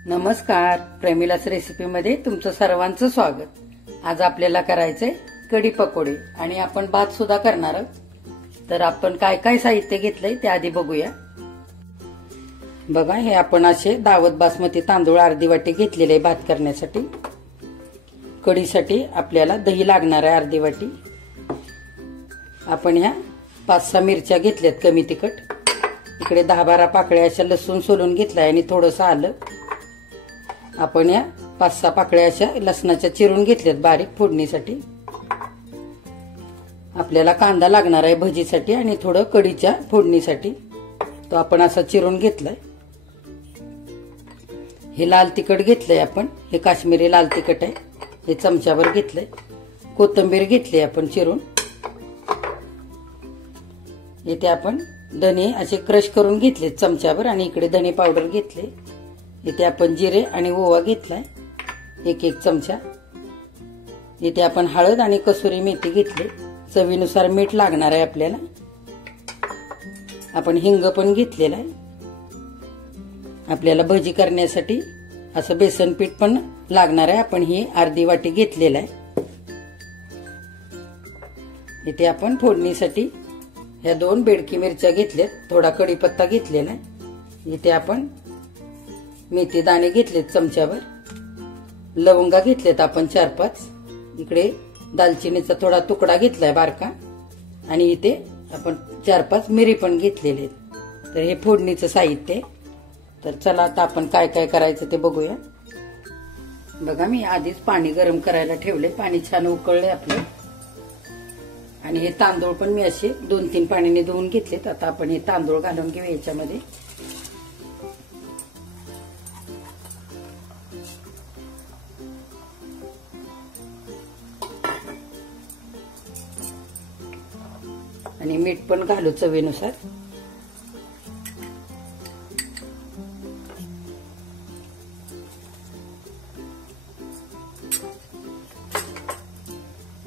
नमस्कार, प्रेमिलास रेसिपीमध्ये तुमचं सर्वांचं स्वागत। आज आपल्याला करायचंय कढी पकोडे आणि आपण भात सुद्धा करणार आहोत। तर आपण काय काय साहित्य घेतलंय ते आधी बघूया। बघा, हे आपण असे दावत बासमती तांदूळ अर्धी वाटी घेतलेले भात करण्यासाठी। कढीसाठी आपल्याला दही लागणार आहे अर्धी वाटी। आपण ह्या 5-6 मिरच्या घेतल्यात कमी तिखट। इकडे 10-12 पाकळ्या अशा लसूण सोलून घेतलाय आणि थोडंसं आलं। आपण या 5-6 पाकळ्या अशा लसणाच्या चिरून घेतल्यात बारीक फोडणीसाठी। आपल्याला कांदा लागणार आहे भजीसाठी आणि थोडं कढीच्या फोडणीसाठी, तो आपण असा चिरून घेतलाय। हे लाल तिखट घेतलंय आपण, हे काश्मीरी लाल तिखट आहे, हे चमच्याभर घेतलंय। कोथिंबीर घेतली आपण चिरून। इथे आपण धने असे क्रश करून घेतले चमच्याभर आणि इकडे धने पावडर घेतले। इथे आपण जिरे आणि ओवा घेतलाय 1 चमचा। इथे आपण हळद आणि कसुरी मेथी घेतली। चवीनुसार मीठ लागणार आहे आपल्याला। आपण हिंग पण घेतलेला आहे। आपल्याला भजी करण्यासाठी असं बेसन पीठ पण लागणार आहे, आपण ही अर्धी वाटी घेतलेला आहे। इथे आपण फोडणीसाठी ह्या 2 बेडकी मिरच्या घेतल्यात, थोडा कढीपत्ता घेतलेला आहे। इथे आपण मेथी दाणे घेतलेत चमच्याभर, लवंगा घेतलेत आपण 4-5, इकडे दालचिनीचा थोडा तुकडा घेतलाय बारका आणि इथे आपण 4-5 मिरी पण घेतलेले आहेत। तर हे फोडणीचं साहित्य। तर चला आता आपण काय काय करायचं ते बघूया। बघा, मी आधीच पाणी गरम करायला ठेवले, पाणी छान उकळले आपले आणि हे तांदूळ पण मी असे 2-3 पाण्याने धुवून घेतलेत। आता आपण हे तांदूळ घालून घेऊ याच्यामध्ये। आणि मीठ पण घालू चवीनुसार।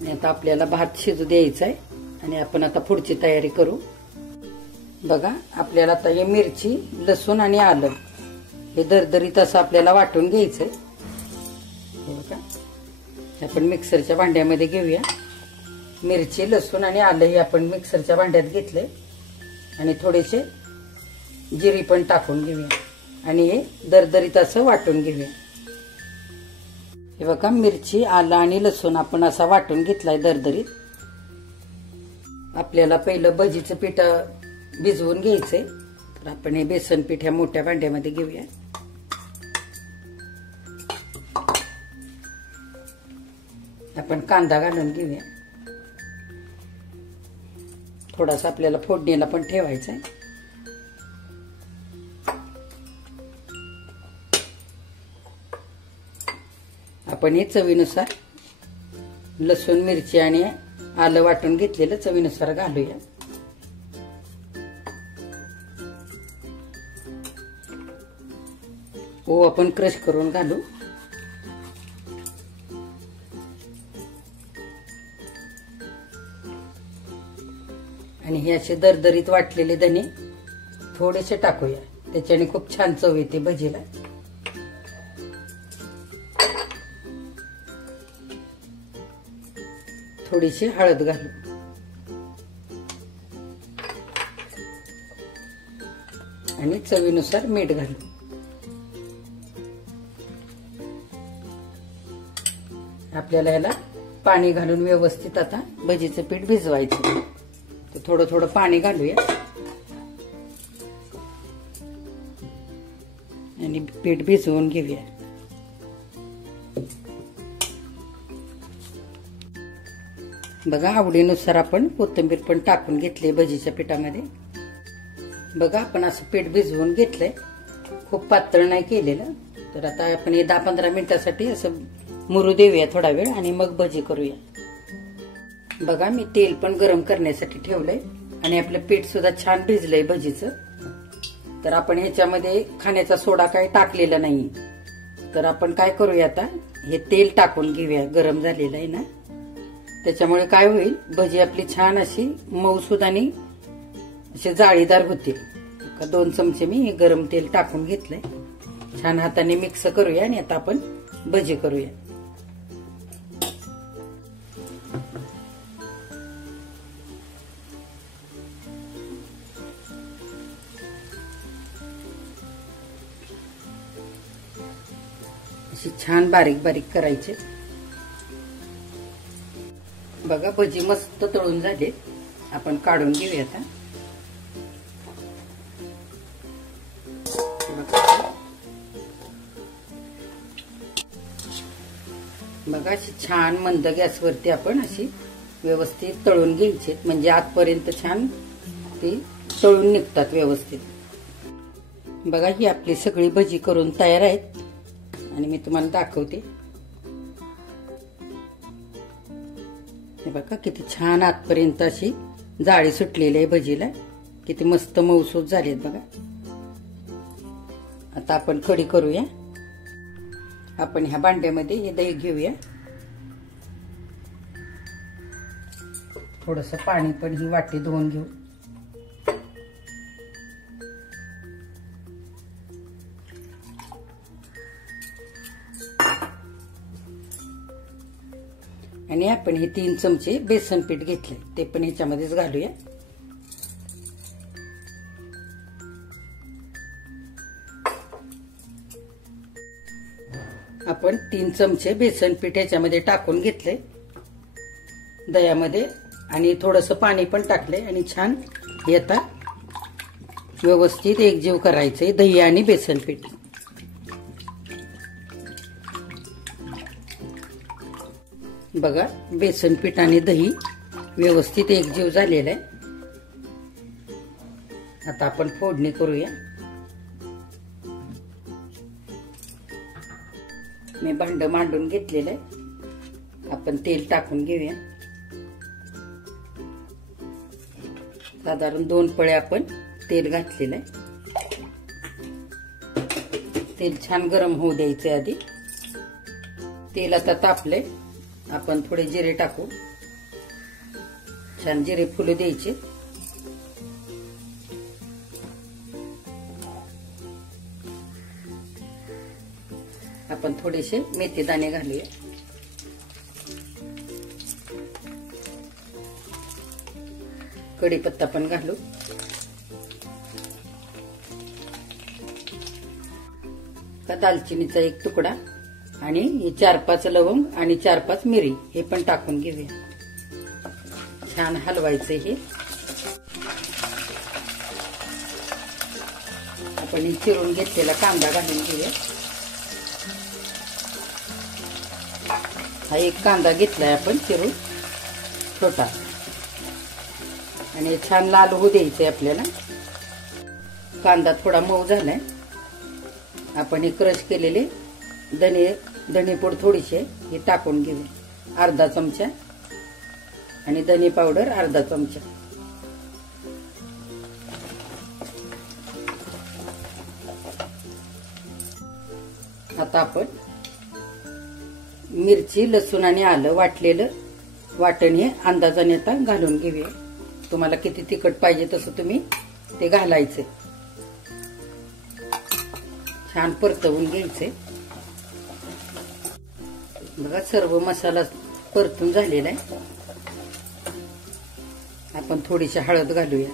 आता आपल्याला भात शिजू द्यायचा आहे आणि आपण आता पुढची तयारी करू। बघा, आपल्याला आता हे मिरची, लसूण आणि आलं हे दरदरीत असं आपल्याला वाटून घ्यायचंय। बघा, आपण मिक्सरच्या भांड्यामध्ये घेऊया। मिरची, लसूण आणि आलं हे आपण मिक्सरच्या भांड्यात घेतलंय आणि थोडेसे जिरे पण टाकून घेऊया आणि हे दरदरीत असं वाटून घेऊया। हे बघा, मिरची, आलं आणि लसूण आपण असा वाटून घेतलाय दरदरीत। आपल्याला पहिलं भजीचं पीठ भिजवून घ्यायचंय। तर आपण हे बेसन पीठ ह्या मोठ्या भांड्यामध्ये घेऊया। आपण कांदा घालून घेऊया। थोडासा आपल्याला फोडणीला पण ठेवायचा आहे। आपण हे चवीनुसार लसूण, मिरची आणि आलं वाटून घेतलेलं चवीनुसार घालूया। ओवा आपण क्रश करून घालू। आणि हे असे दरदरीत वाटलेले धने थोडेसे टाकूया, त्याच्याने खूप छान चव येते भजीला। थोडीशी हळद घालू आणि चवीनुसार मीठ घालू। आपल्याला याला पाणी घालून व्यवस्थित आता भजीचं पीठ भिजवायचं। तर थोडं थोडं पाणी घालूया आणि पीठ भिजवून घेऊया। बघा, आवडीनुसार आपण कोथिंबीर पण टाकून घेतली भजीच्या पिठामध्ये। बघा, आपण असं पीठ भिजवून घेतलंय, खूप पातळ नाही केलेलं। तर आता आपण हे 10-15 मिनिटासाठी असं मुरू देऊया थोडा वेळ आणि मग भजी करूया। बघा, मी तेल पण गरम करण्यासाठी ठेवलंय आणि आपलं पीठ सुद्धा छान भिजलंय भजीचं। तर आपण ह्याच्यामध्ये खाण्याचा सोडा काही टाकलेला नाही। तर आपण काय करूया, आता हे तेल टाकून घेऊया, गरम झालेलं आहे ना, त्याच्यामुळे काय होईल, भजी आपली छान अशी मऊसूद आणि असे जाळीदार होतील। 2 चमचे मी हे गरम तेल टाकून घेतलंय छान हाताने मिक्स करूया आणि आता आपण भजी करूया. अशी छान बारीक बारीक करायचे. बघा भजी मस्त तळून झाले. आपण काढून घेऊया आता. बघा अशी छान मंद गॅसवरती आपण अशी व्यवस्थित तळून घ्यायची, म्हणजे आतपर्यंत छान ती तळून निघतात व्यवस्थित. बघा ही आपली सगळी भजी करून तयार आहेत आणि मी तुम्हाला दाखवते. हे बघा किती छान आतपर्यंत अशी जाळी सुटलेली आहे भजीला. किती मस्त मऊसूत झालेत बघा. आता आपण कढी करूया. आपण ह्या भांड्यामध्ये हे दही घेऊया. थोडस पाणी पण ही वाटी धुवून घेऊ. आणि आपण हे 3 चमचे बेसन पीठ घेतले ते पण ह्याच्यामध्येच घालूया. आपण 3 चमचे बेसन पीठ ह्याच्यामध्ये टाकून घेतले दह्यामध्ये आणि थोडस पाणी पण टाकले आणि छान हे आता व्यवस्थित एकजीव करायचंय दही आणि बेसन पीठ. बघा बेसन पीठ आणि दही व्यवस्थित एकजीव झालेला आहे. आता आपण फोडणी करूया. मी भांड मांडून घेतलेलं आहे. आपण तेल टाकून घेऊया. साधारण 2 पळे आपण तेल घातलेलं आहे. तेल छान गरम होऊ द्यायचे आधी. तेल आता तापले. आपण थोडे जिरे टाकू. छान जिरे फुलू द्यायचे. आपण थोडेसे मेथी दाणे घालूया. कढीपत्ता पण घालू. दालचिनीचा 1 तुकडा आणि 4-5 लवंग आणि 4-5 मिरी हे पण टाकून घेऊया. छान हलवायचं हे. आपण चिरून घेतलेला कांदा घालून घेऊया. हा 1 कांदा घेतलाय आपण चिरून छोटा आणि छान लाल होऊ द्यायचंय आपल्याला. कांदा थोडा मऊ झालाय. आपण हे क्रश केलेले धनेपूड थोडीशी हे टाकून घेऊया. अर्धा चमचा आणि धने पावडर अर्धा चमचा. आता आपण मिरची लसूण आणि आलं वाटलेलं वाटण हे अंदाजाने आता घालून घेऊया. तुम्हाला किती तिखट पाहिजे तसं तुम्ही ते घालायचं. छान परतवून घ्यायचे. बघा सर्व मसाला परतून झालेला आहे. आपण थोडीशी हळद घालूया.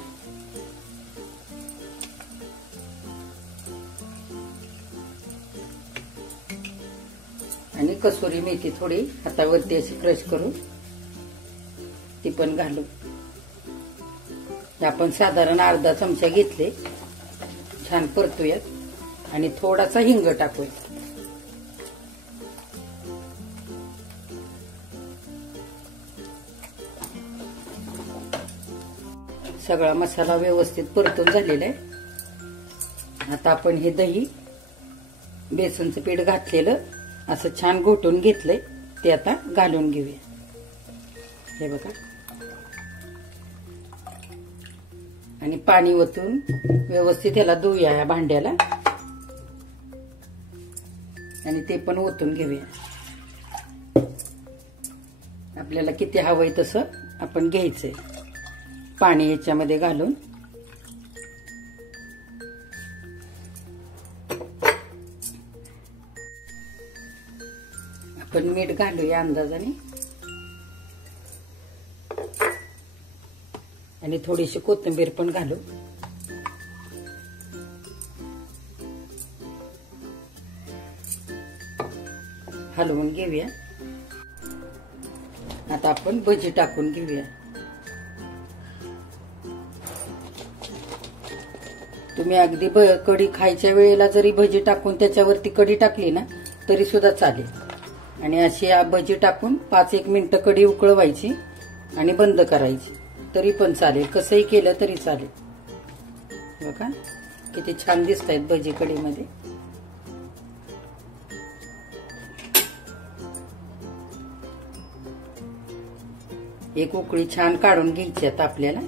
आणि कसुरी मेथी थोडी हातावरती अशी क्रश करून ती पण घालू. आपण साधारण अर्धा चमचा घेतले. छान परतूयात आणि थोडासा हिंग टाकूया. सगळा मसाला व्यवस्थित परतून झालेला आहे. आता आपण हे दही बेसनचं पीठ घातलेलं असं छान घोटून घेतलंय ते आता घालून घेऊया. हे बघा आणि पाणी ओतून व्यवस्थित याला धुऊया या भांड्याला आणि ते पण ओतून घेऊया. आपल्याला किती हवंय तसं आपण घ्यायचंय. पाणी याच्यामध्ये घालून आपण मीठ घालूया अंदाजाने आणि थोडीशी कोथिंबीर पण घालू. हलवून घेऊया. आता आपण भजी टाकून घेऊया. तुम्ही अगदी कढी खायच्या वेळेला जरी भजी टाकून त्याच्यावरती कढी टाकली ना तरी सुद्धा चालेल. आणि अशी भजी टाकून 5-1 मिनिटं कढी उकळवायची आणि बंद करायची तरी पण चालेल. कसंही केलं तरी चालेल. बघा किती छान दिसत आहेत भजी कढीमध्ये. एक उकळी छान काढून घ्यायची आता आपल्याला.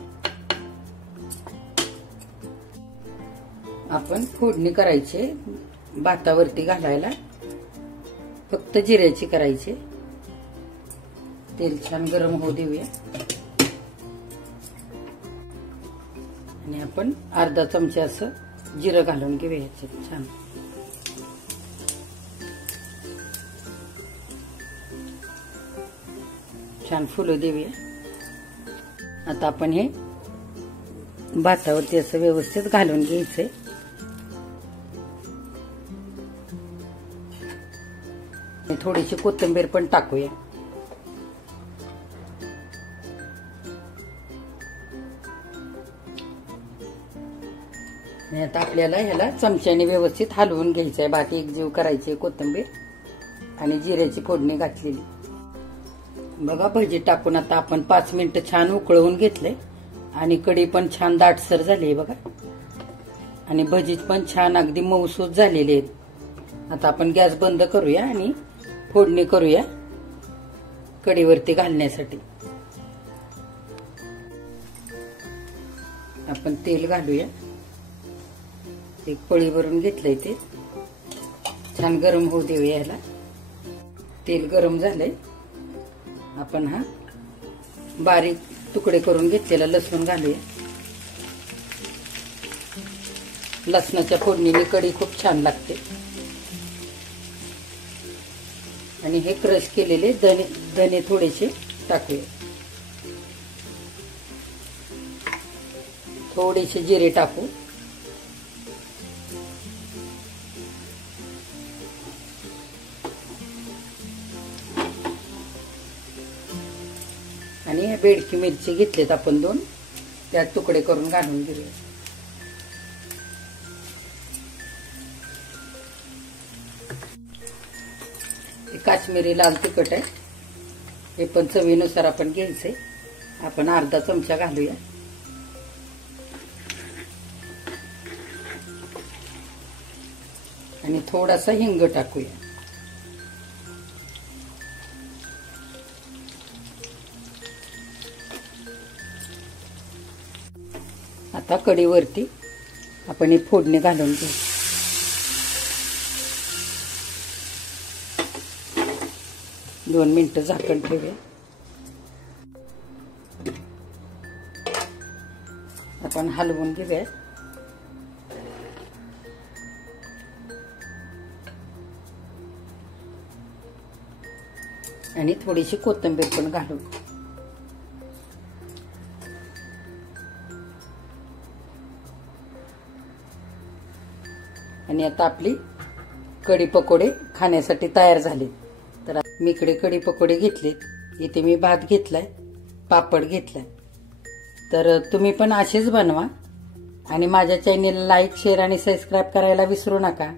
आपण फोडणी करायची भातावरती घालायला. फक्त जिऱ्याची करायची. तेल छान गरम होऊ देऊया आणि आपण अर्धा चमचा असं जिरं घालून घेऊया याच्यात. छान छान फुलू देऊया. आता आपण हे भातावरती असं व्यवस्थित घालून घ्यायचंय. थोडीशी कोथिंबीर पण टाकूया. आणि आता आपल्याला ह्याला चमच्याने व्यवस्थित हलवून घ्यायचंय. भात एकजीव करायची. कोथिंबीर आणि जिऱ्याची फोडणी घातलेली. बघा भजी टाकून आता आपण 5 मिनिटं छान उकळवून घेतले आणि कढी पण छान दाटसर झाली बघा. आणि भजी पण छान अगदी मऊसूत झालेली आहेत. आता आपण गॅस बंद करूया आणि फोडणी करूया कढीवरती घालण्यासाठी. आपण तेल घालूया. एक पळी भरून घेतलंय ते. छान गरम होऊ देऊया याला. तेल गरम झालंय. आपण हा बारीक तुकडे करून घेतलेला लसूण घालूया. लसणाच्या फोडणीने कढी खूप छान लागते. आणि हे क्रश केलेले धने थोडेसे टाकूया. थोडेसे जिरे टाकू. आणि बेडकी मिरची घेतलेत आपण 2. त्यात तुकडे करून घालून घेऊया. काश्मीरी लाल तिखट आहे. हे पण चवीनुसार आपण घ्यायचंय. आपण अर्धा चमचा घालूया. आणि थोडासा हिंग टाकूया. आता कढीवरती आपण ही फोडणी घालून घेऊ. दोन मिनिटं झाकण ठेवूया. आपण हलवून घेऊया. आणि थोडीशी कोथिंबीर पण घालू. आणि आता आपली कढी पकोडे खाण्यासाठी तयार झाले. तर मी इकडे कढी पकोडे घेतलेत. इथे मी भात घेतलाय, पापड घेतलाय. तर तुम्ही पण असेच बनवा आणि माझ्या चॅनेलला लाईक, शेअर आणि सबस्क्राईब करायला विसरू नका.